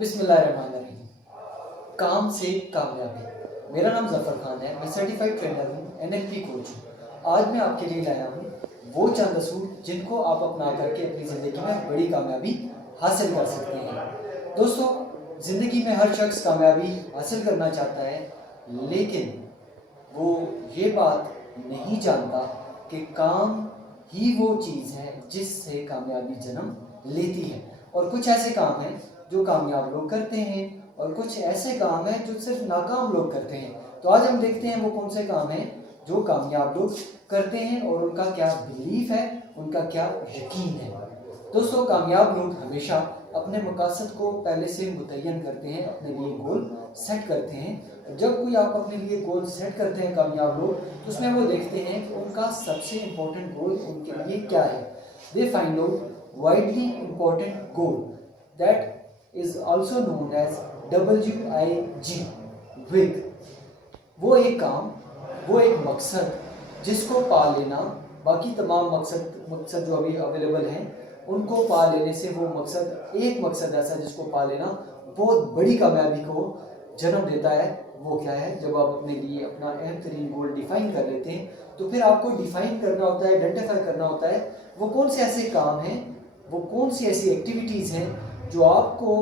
बिस्मिल्लाहिर्रहमानिर्रहीम। काम से कामयाबी। मेरा नाम ज़फ़र खान है। मैं सर्टिफाइड ट्रेनर हूँ, NLP कोच हूँ। आज मैं आपके लिए लाया हूँ वो चंद असूल जिनको आप अपना करके अपनी ज़िंदगी में बड़ी कामयाबी हासिल कर सकते हैं। दोस्तों, ज़िंदगी में हर शख्स कामयाबी हासिल करना चाहता है, लेकिन वो ये बात नहीं जानता कि काम ही वो चीज़ है जिससे कामयाबी जन्म लेती है। और कुछ ऐसे काम हैं जो कामयाब लोग करते हैं और कुछ ऐसे काम हैं जो सिर्फ नाकाम लोग करते हैं। तो आज हम देखते हैं वो कौन से काम हैं जो कामयाब लोग करते हैं और उनका क्या बिलीफ है, उनका क्या यकीन है। दोस्तों, कामयाब लोग हमेशा अपने मकसद को पहले से मुतय्यन करते हैं, अपने लिए गोल सेट करते हैं। जब कोई आप अपने लिए गोल सेट करते हैं कामयाब लोग, तो उसमें वो देखते हैं कि उनका सबसे इम्पोर्टेंट गोल उनके लिए क्या है। They find out widely important goal that is also known as WIG, विग। वो एक काम, वो एक मकसद जिसको पा लेना, बाकी तमाम मकसद जो अभी अवेलेबल हैं उनको पा लेने से वो मकसद, एक मकसद ऐसा जिसको पा लेना बहुत बड़ी कामयाबी को जन्म देता है। वो क्या है? जब आप अपने लिए अपना अहम तरीन गोल डिफाइन कर लेते हैं, तो फिर आपको डिफाइन करना होता है, आइडेंटिफाई करना होता है वो कौन से ऐसे काम हैं, वो कौन सी ऐसी एक्टिविटीज़ हैं जो आपको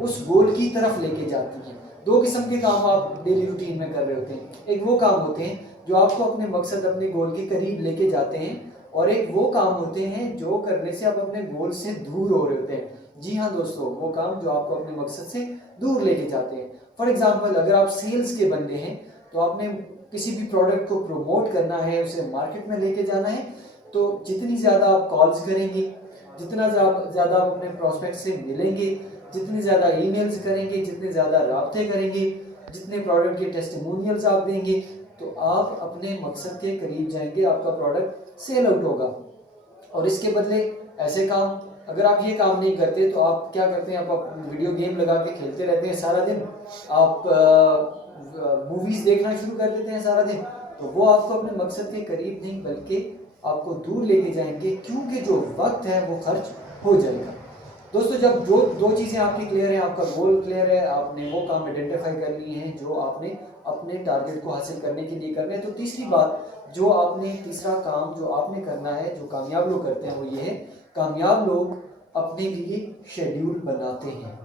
उस गोल की तरफ लेके जाती हैं। दो किस्म के काम आप डेली रूटीन में कर रहे होते हैं। एक वो काम होते हैं जो आपको अपने मकसद, अपने गोल के करीब लेके जाते हैं, और एक वो काम होते हैं जो करने से आप अपने गोल से दूर हो रहे होते हैं। जी हाँ दोस्तों, वो काम जो आपको अपने मकसद से दूर लेके जाते हैं। फॉर एग्जाम्पल, अगर आप सेल्स के बंदे हैं तो आपने किसी भी प्रोडक्ट को प्रमोट करना है, उसे मार्केट में लेके जाना है, तो जितनी ज़्यादा आप कॉल्स करेंगे, जितना ज़्यादा आप अपने प्रोस्पेक्ट से मिलेंगे, जितनी ज़्यादा ईमेल्स करेंगे, जितने ज़्यादा राब्ते करेंगे, जितने प्रोडक्ट के टेस्टिमोनियल्स आप देंगे, तो आप अपने मकसद के करीब जाएंगे, आपका प्रोडक्ट सेल आउट होगा। और इसके बदले ऐसे काम, अगर आप ये काम नहीं करते तो आप क्या करते हैं? आप वीडियो गेम लगा के खेलते रहते हैं सारा दिन, आप मूवीज़ देखना शुरू कर देते हैं सारा दिन, तो वो आपको अपने मकसद के करीब नहीं बल्कि आपको दूर लेके जाएंगे, क्योंकि जो वक्त है वो खर्च हो जाएगा। दोस्तों, जब जो दो चीज़ें आपकी क्लियर हैं, आपका गोल क्लियर है, आपने वो काम आइडेंटिफाई कर लिए हैं जो आपने अपने टारगेट को हासिल करने के लिए करना है, तो तीसरी बात जो आपने, तीसरा काम जो आपने करना है, जो कामयाब लोग करते हैं, वो ये है, कामयाब लोग अपने लिए शेड्यूल बनाते हैं।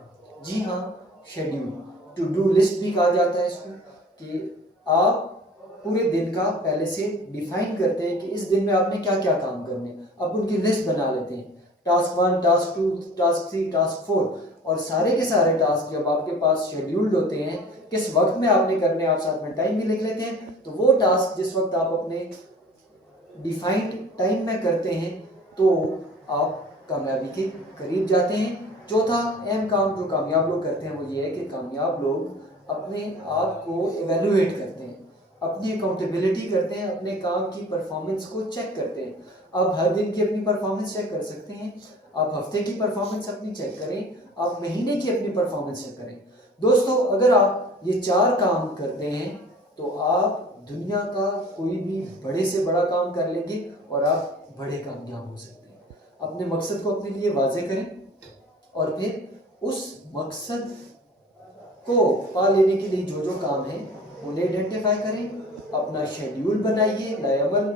जी हाँ, शेड्यूल, टू डू लिस्ट भी कहा जाता है इसको, कि आप पूरे दिन का पहले से डिफाइन करते हैं कि इस दिन में आपने क्या क्या काम करने, अब उनकी लिस्ट बना लेते हैं। टास्क 1, टास्क 2, टास्क 3, टास्क 4, और सारे के सारे टास्क जब आपके पास शेड्यूल्ड होते हैं, किस वक्त में आपने करने, आप साथ में टाइम भी लिख लेते हैं, तो वो टास्क जिस वक्त आप अपने डिफाइंड टाइम में करते हैं तो आप कामयाबी के करीब जाते हैं। चौथा अहम काम जो कामयाब लोग करते हैं वो ये है कि कामयाब लोग अपने आप को इवेलुएट करते हैं, अपनी अकाउंटेबिलिटी करते हैं, अपने काम की परफॉर्मेंस को चेक करते हैं। आप हर दिन की अपनी परफॉर्मेंस चेक कर सकते हैं, आप हफ्ते की परफॉर्मेंस अपनी चेक करें, आप महीने की अपनी परफॉर्मेंस चेक करें। दोस्तों, अगर आप ये 4 काम करते हैं तो आप दुनिया का कोई भी बड़े से बड़ा काम कर लेंगे और आप बड़े कामयाब हो सकते हैं। अपने मकसद को अपने लिए वाज़ेह करें और फिर उस मकसद को पा लेने के लिए जो जो काम है उन्हें आइडेंटिफाई करें, अपना शेड्यूल बनाइए, लाएअमल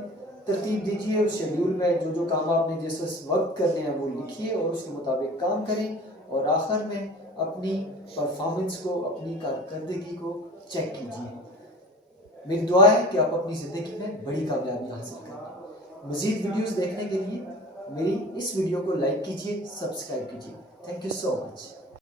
तरतीब दीजिए, उस शेड्यूल में जो जो काम आपने जिस वक्त करने हैं वो लिखिए और उसके मुताबिक काम करें, और आखिर में अपनी परफॉर्मेंस को, अपनी कारकर्दगी को चेक कीजिए। मेरी दुआ है कि आप अपनी ज़िंदगी में बड़ी कामयाबी हासिल करें। मज़ीद वीडियोस देखने के लिए मेरी इस वीडियो को लाइक कीजिए, सब्सक्राइब कीजिए। Thank you so much.